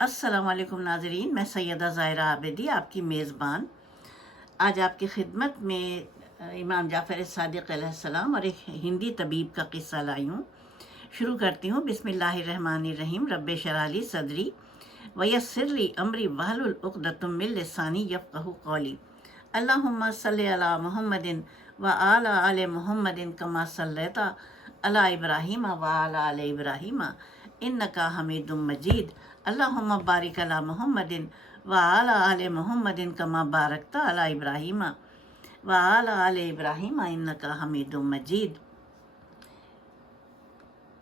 السلام علیکم ناظرین، میں سیدہ ظاہرہ عابدی، آپ کی میزبان۔ آج آپ کی خدمت میں امام جعفر صادق علیہ السلام اور ایک ہندی طبیب کا قصہ لائی ہوں۔ شروع کرتی ہوں، بسم اللہ الرحمن الرحیم، رب شرالی صدری ویسرلی امری وحل العقدتم من لسانی یفقہ قولی۔ اللہم صلی علی محمد و آل آل محمد کما صلیتا علی ابراہیم و آل آل ابراہیم۔ انکا حمید مجید۔ اللہم بارک علی محمد و آل محمد کما بارکتا علی ابراہیم و آل آل ابراہیم انکا حمید مجید۔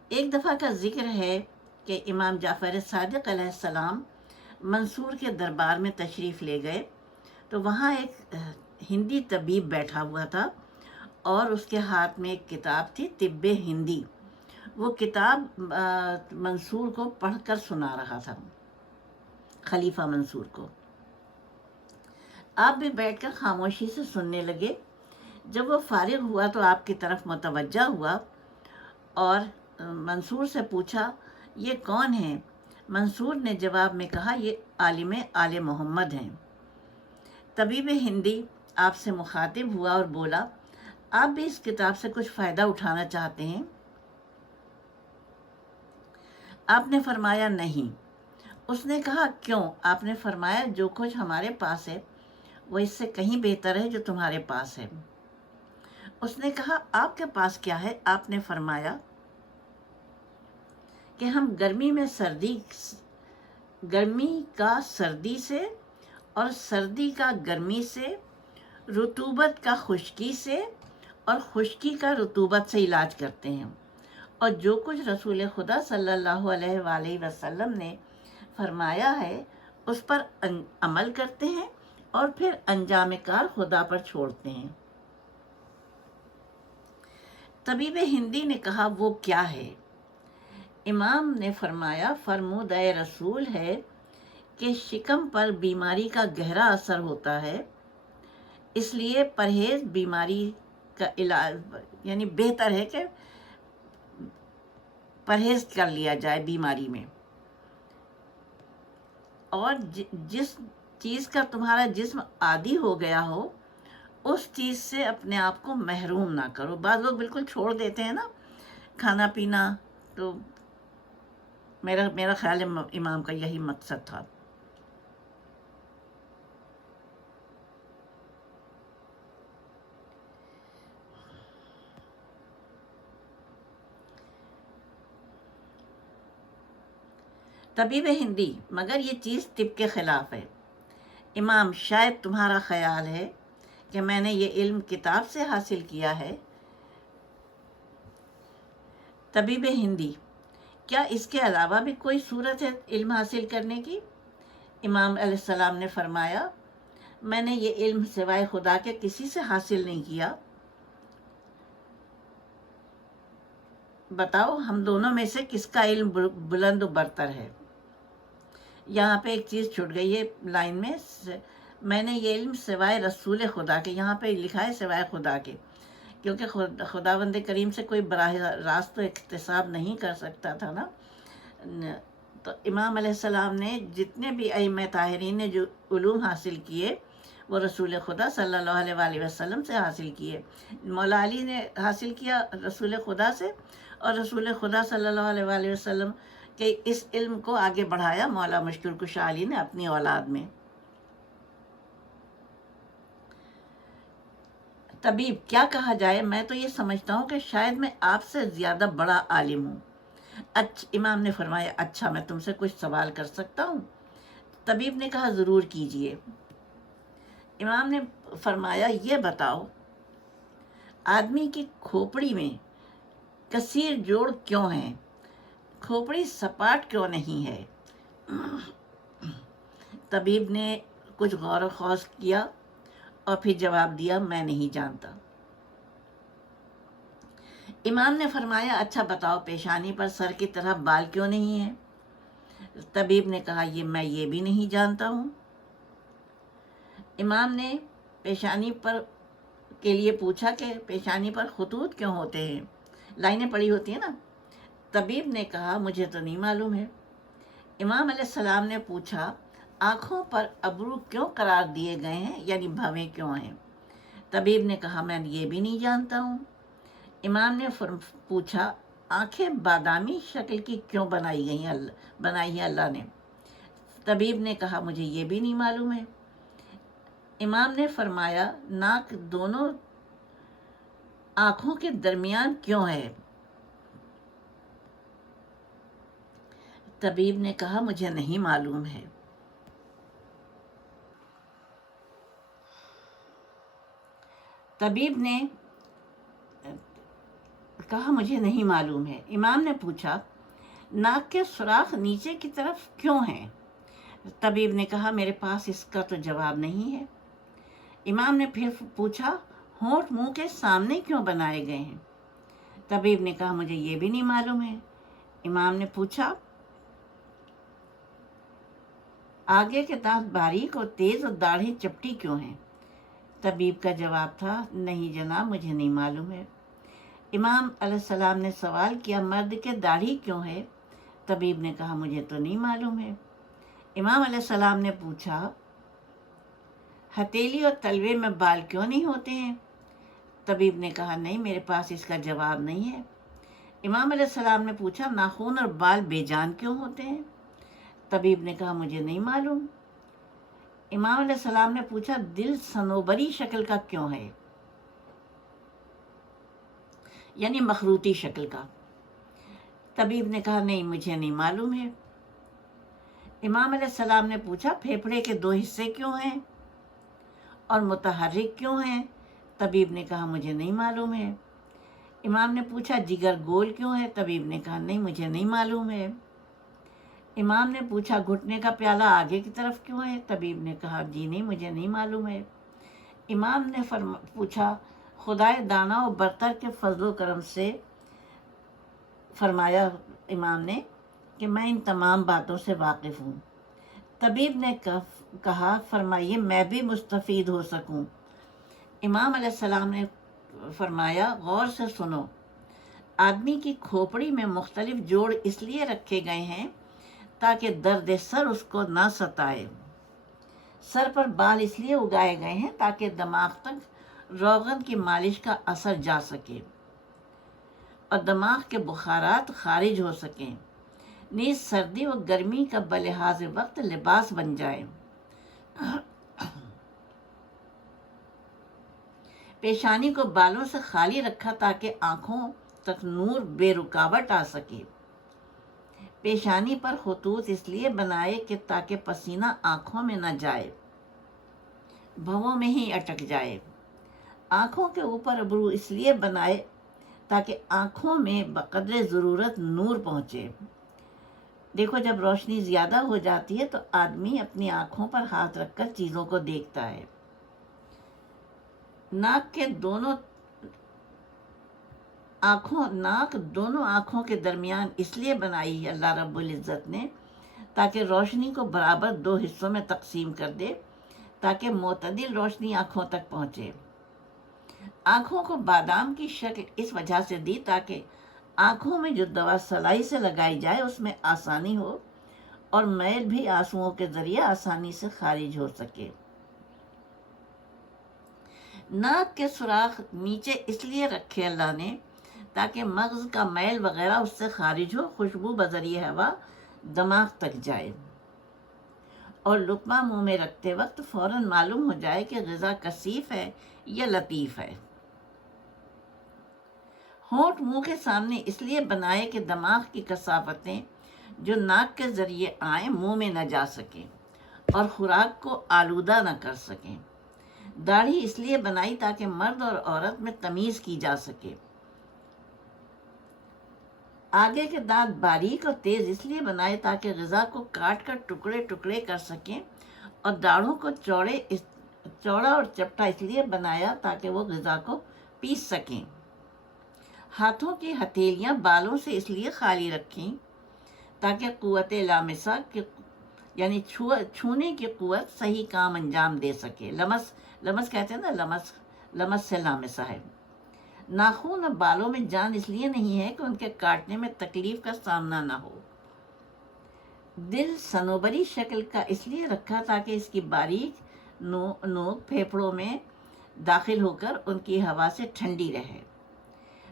ایک دفعہ کا ذکر ہے کہ امام جعفر صادق علیہ السلام منصور کے دربار میں تشریف لے گئے۔ تو وہاں ایک ہندی طبیب بیٹھا ہوا تھا اور اس کے ہاتھ میں ایک کتاب تھی طب ہندی۔ وہ کتاب منصور کو پڑھ کر سنا رہا تھا، خلیفہ منصور کو۔ آپ بھی بیٹھ کر خاموشی سے سننے لگے۔ جب وہ فارغ ہوا تو آپ کی طرف متوجہ ہوا اور منصور سے پوچھا، یہ کون ہیں؟ منصور نے جواب میں کہا، یہ عالم آل محمد ہیں۔ طبیب ہندی آپ سے مخاطب ہوا اور بولا، آپ بھی اس کتاب سے کچھ فائدہ اٹھانا چاہتے ہیں؟ آپ نے فرمایا نہیں۔ اس نے کہا، کیوں؟ آپ نے فرمایا جو کچھ ہمارے پاس ہے، وہ اس سے کہیں بہتر ہے جو تمہارے پاس ہے۔ اس نے کہا، آپ کے پاس کیا ہے؟ آپ نے فرمایا کہ ہم گرمی میں سردی، گرمی کا سردی سے اور سردی کا گرمی سے، رطوبت کا خشکی سے اور خشکی کا رطوبت سے علاج کرتے ہیں۔ اور جو کچھ رسول خدا صلی اللہ علیہ وآلہ وسلم نے فرمایا ہے، اس پر عمل کرتے ہیں اور پھر انجام کار خدا پر چھوڑتے ہیں۔ طبیب ہندی نے کہا، وہ کیا ہے؟ امام نے فرمایا، فرمود رسول ہے کہ شکم پر بیماری کا گہرا اثر ہوتا ہے، اس لیے پرہیز بیماری کا علاج یعنی بہتر ہے کہ پرہیز کر لیا جائے بیماری میں۔ اور جی-, جس چیز کا تمہارا جسم عادی ہو گیا ہو، اس چیز سے اپنے آپ کو محروم نہ کرو۔ بعض لوگ بالکل چھوڑ دیتے ہیں نا کھانا پینا، تو میرا میرا خیال ہے امام کا یہی مقصد تھا۔ طبیب ہندی، مگر یہ چیز طب کے خلاف ہے۔ امام، شاید تمہارا خیال ہے کہ میں نے یہ علم کتاب سے حاصل کیا ہے۔ طبیب ہندی، کیا اس کے علاوہ بھی کوئی صورت ہے علم حاصل کرنے کی؟ امام علیہ السلام نے فرمایا، میں نے یہ علم سوائے خدا کے کسی سے حاصل نہیں کیا۔ بتاؤ، ہم دونوں میں سے کس کا علم بلند و برتر ہے؟ یہاں پہ ایک چیز چھوٹ گئی ہے لائن میں میں نے یہ علم سوائے رسول خدا کے، یہاں پہ لکھا ہے سوائے خدا کے، کیونکہ خدا بند کریم سے کوئی براہ راست تو اقتصاب نہیں کر سکتا تھا نا۔ تو امام علیہ السلام نے جتنے بھی ائم طاہرین نے جو علوم حاصل کیے، وہ رسول خدا صلی اللہ علیہ وآلہ وسلم سے حاصل کیے۔ مولا علی نے حاصل کیا رسول خدا سے اور رسول خدا صلی اللہ علیہ وآلہ وسلم کہ اس علم کو آگے بڑھایا مولا مشکل کشا علی نے اپنی اولاد میں۔ طبیب، کیا کہا جائے؟ میں تو یہ سمجھتا ہوں کہ شاید میں آپ سے زیادہ بڑا عالم ہوں۔ اچھا امام نے فرمایا اچھا میں تم سے کچھ سوال کر سکتا ہوں۔ طبیب نے کہا، ضرور کیجیے۔ امام نے فرمایا، یہ بتاؤ، آدمی کی کھوپڑی میں کثیر جوڑ کیوں ہیں؟ کھوپڑی سپاٹ کیوں نہیں ہے؟ طبیب نے کچھ غور و خوص کیا اور پھر جواب دیا، میں نہیں جانتا۔ امام نے فرمایا اچھا بتاؤ، پیشانی پر سر کی طرح بال کیوں نہیں ہے؟ طبیب نے کہا، یہ میں یہ بھی نہیں جانتا ہوں۔ امام نے پیشانی پر کے لیے پوچھا کہ پیشانی پر خطوط کیوں ہوتے ہیں؟ لائنیں پڑی ہوتی ہیں نا؟ طبیب نے کہا، مجھے تو نہیں معلوم ہے۔ امام علیہ السلام نے پوچھا، آنکھوں پر ابرو کیوں قرار دیے گئے ہیں؟ یعنی بھویں کیوں ہیں؟ طبیب نے کہا، میں یہ بھی نہیں جانتا ہوں۔ امام نے پوچھا، آنکھیں بادامی شکل کی کیوں بنائی گئی ہیں اللہ بنائی ہیں اللہ نے؟ طبیب نے کہا، مجھے یہ بھی نہیں معلوم ہے۔ امام نے فرمایا، ناک دونوں آنکھوں کے درمیان کیوں ہے؟ طبیب نے کہا، مجھے نہیں معلوم ہے۔ طبیب نے کہا، مجھے نہیں معلوم ہے۔ امام نے پوچھا، ناک کے سوراخ نیچے کی طرف کیوں ہیں؟ طبیب نے کہا، میرے پاس اس کا تو جواب نہیں ہے۔ امام نے پھر پوچھا، ہونٹ منہ کے سامنے کیوں بنائے گئے ہیں؟ طبیب نے کہا، مجھے یہ بھی نہیں معلوم ہے۔ امام نے پوچھا آگے کے دانت باریک اور تیز اور داڑھی چپٹی کیوں ہیں؟ طبیب کا جواب تھا، نہیں جناب، مجھے نہیں معلوم ہے۔ امام علیہ السلام نے سوال کیا، مرد کے داڑھی کیوں ہے طبیب نے کہا، مجھے تو نہیں معلوم ہے۔ امام علیہ السلام نے پوچھا ہتیلی اور تلوے میں بال کیوں نہیں ہوتے ہیں؟ طبیب نے کہا، نہیں، میرے پاس اس کا جواب نہیں ہے۔ امام علیہ السلام نے پوچھا، ناخون اور بال بے جان کیوں ہوتے ہیں؟ طبیب نے کہا، مجھے نہیں معلوم۔ امام علیہ السلام نے پوچھا، دل سنوبری شکل کا کیوں ہے؟ یعنی مخروطی شکل کا۔ طبیب نے کہا، نہیں، مجھے نہیں معلوم ہے۔ امام علیہ السلام نے پوچھا، پھیپھڑے کے دو حصے کیوں ہیں اور متحرک کیوں ہیں؟ طبیب نے کہا، مجھے نہیں معلوم ہے۔ امام نے پوچھا، جگر گول کیوں ہے؟ طبیب نے کہا، نہیں، مجھے نہیں معلوم ہے۔ امام نے پوچھا، گھٹنے کا پیالہ آگے کی طرف کیوں ہے؟ طبیب نے کہا جی نہیں، مجھے نہیں معلوم ہے۔ امام نے فرما پوچھا، خدائے دانا و برتر کے فضل و کرم سے فرمایا امام نے کہ میں ان تمام باتوں سے واقف ہوں۔ طبیب نے کہا، فرمائیے، میں بھی مستفید ہو سکوں۔ امام علیہ السلام نے فرمایا، غور سے سنو، آدمی کی کھوپڑی میں مختلف جوڑ اس لیے رکھے گئے ہیں تاکہ درد سر اس کو نہ ستائے۔ سر پر بال اس لیے اگائے گئے ہیں تاکہ دماغ تک روغن کی مالش کا اثر جا سکے اور دماغ کے بخارات خارج ہو سکیں۔ نیز سردی و گرمی کا بلحاظ وقت لباس بن جائے۔ پیشانی کو بالوں سے خالی رکھا تاکہ آنکھوں تک نور بے رکاوٹ آ سکے۔ پیشانی پر خطوط اس لیے بنائے کہ تاکہ پسینہ آنکھوں میں نہ جائے، بھووں میں ہی اٹک جائے۔ آنکھوں کے اوپر ابرو اس لیے بنائے تاکہ آنکھوں میں بقدر ضرورت نور پہنچے۔ دیکھو، جب روشنی زیادہ ہو جاتی ہے تو آدمی اپنی آنکھوں پر ہاتھ رکھ کر چیزوں کو دیکھتا ہے۔ ناک کے دونوں آنکھوں، ناک دونوں آنکھوں کے درمیان اس لیے بنائی ہے اللہ رب العزت نے، تاکہ روشنی کو برابر دو حصوں میں تقسیم کر دے، تاکہ معتدل روشنی آنکھوں تک پہنچے۔ آنکھوں کو بادام کی شکل اس وجہ سے دی تاکہ آنکھوں میں جو دوا سلائی سے لگائی جائے، اس میں آسانی ہو اور میل بھی آنسوؤں کے ذریعے آسانی سے خارج ہو سکے۔ ناک کے سوراخ نیچے اس لیے رکھے اللہ نے تاکہ مغز کا میل وغیرہ اس سے خارج ہو، خوشبو بذریعہ ہوا دماغ تک جائے۔ اور لقمہ منہ میں رکھتے وقت فوراً معلوم ہو جائے کہ غذا کثیف ہے یا لطیف ہے۔ ہونٹ منہ کے سامنے اس لیے بنائے کہ دماغ کی کثافتیں جو ناک کے ذریعے آئیں منہ میں نہ جا سکیں اور خوراک کو آلودہ نہ کر سکیں۔ داڑھی اس لیے بنائی تاکہ مرد اور عورت میں تمیز کی جا سکے۔ آگے کے دانت باریک اور تیز اس لیے بنائے تاکہ غذا کو کاٹ کر ٹکڑے ٹکڑے کر سکیں اور داڑھوں کو چوڑے چوڑا اور چپٹا اس لیے بنایا تاکہ وہ غذا کو پیس سکیں۔ ہاتھوں کی ہتھیلیاں بالوں سے اس لیے خالی رکھیں تاکہ قوت لامسا کی یعنی چھونے کی قوت صحیح کام انجام دے سکے۔ لمس لمس کہتے ہیں نا، لمس لمس سے لامسا ہے۔ ناخون اور بالوں میں جان اس لیے نہیں ہے کہ ان کے کاٹنے میں تکلیف کا سامنا نہ ہو۔ دل سنوبری شکل کا اس لیے رکھا تاکہ اس کی باریک نو نوک پھیپھڑوں میں داخل ہو کر ان کی ہوا سے ٹھنڈی رہے۔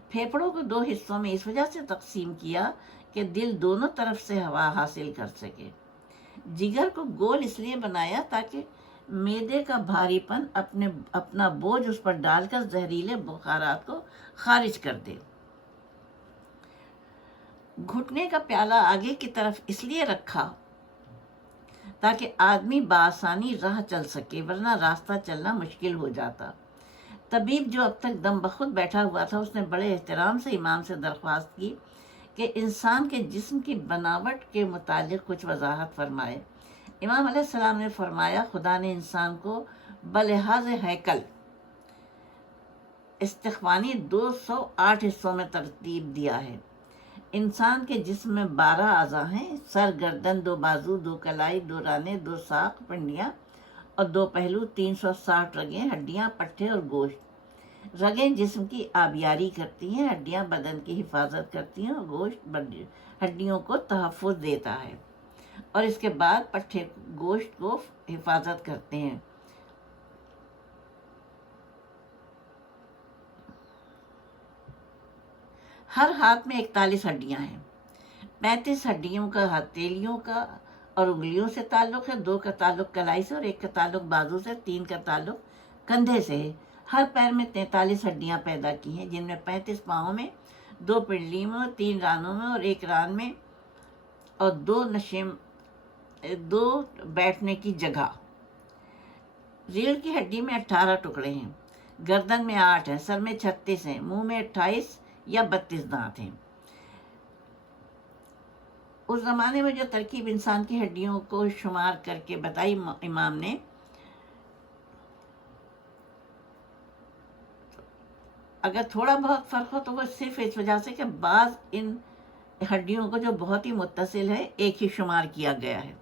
پھیپھڑوں کو دو حصوں میں اس وجہ سے تقسیم کیا کہ دل دونوں طرف سے ہوا حاصل کر سکے۔ جگر کو گول اس لیے بنایا تاکہ میدے کا بھاری پن اپنے اپنا بوجھ اس پر ڈال کر زہریلے بخارات کو خارج کر دے۔ گھٹنے کا پیالہ آگے کی طرف اس لیے رکھا تاکہ آدمی بآسانی راہ چل سکے، ورنہ راستہ چلنا مشکل ہو جاتا۔ طبیب جو اب تک دم بخود بیٹھا ہوا تھا، اس نے بڑے احترام سے امام سے درخواست کی کہ انسان کے جسم کی بناوٹ کے متعلق کچھ وضاحت فرمائے۔ امام علیہ السلام نے فرمایا، خدا نے انسان کو بلحاظ ہیکل، استخوانی دو سو آٹھ حصوں میں ترتیب دیا ہے۔ انسان کے جسم میں بارہ اعضاء ہیں سر گردن دو بازو، دو کلائی، دو رانے، دو ساخ پنڈیاں، اور دو پہلو، تین سو ساٹھ رگیں، ہڈیاں، پٹھے اور گوشت۔ رگیں جسم کی آبیاری کرتی ہیں، ہڈیاں بدن کی حفاظت کرتی ہیں، اور گوشت ہڈیوں کو تحفظ دیتا ہے۔ اور اس کے بعد پٹھے گوشت کو حفاظت کرتے ہیں۔ ہر ہاتھ میں اکتالیس ہڈیاں ہیں۔ پینتیس ہڈیوں کا، ہتھیلیوں کا اور انگلیوں سے تعلق ہے۔ دو کا تعلق کلائی سے اور ایک کا تعلق بازو سے، تین کا تعلق کندھے سے ہے۔ ہر پیر میں تینتالیس ہڈیاں پیدا کی ہیں، جن میں پینتیس پاؤں میں، دو پنڈلی میں، تین رانوں میں اور ایک ران میں اور دو نشیم دو بیٹھنے کی جگہ۔ ریڑھ کی ہڈی میں اٹھارہ ٹکڑے ہیں۔ گردن میں آٹھ ہیں، سر میں چھتیس ہیں، منہ میں اٹھائیس یا بتیس دانت ہیں۔ اس زمانے میں جو ترکیب انسان کی ہڈیوں کو شمار کر کے بتائی، امام نے۔ اگر تھوڑا بہت فرق ہو تو وہ صرف اس وجہ سے کہ بعض ان ہڈیوں کو جو بہت ہی متصل ہے، ایک ہی شمار کیا گیا ہے۔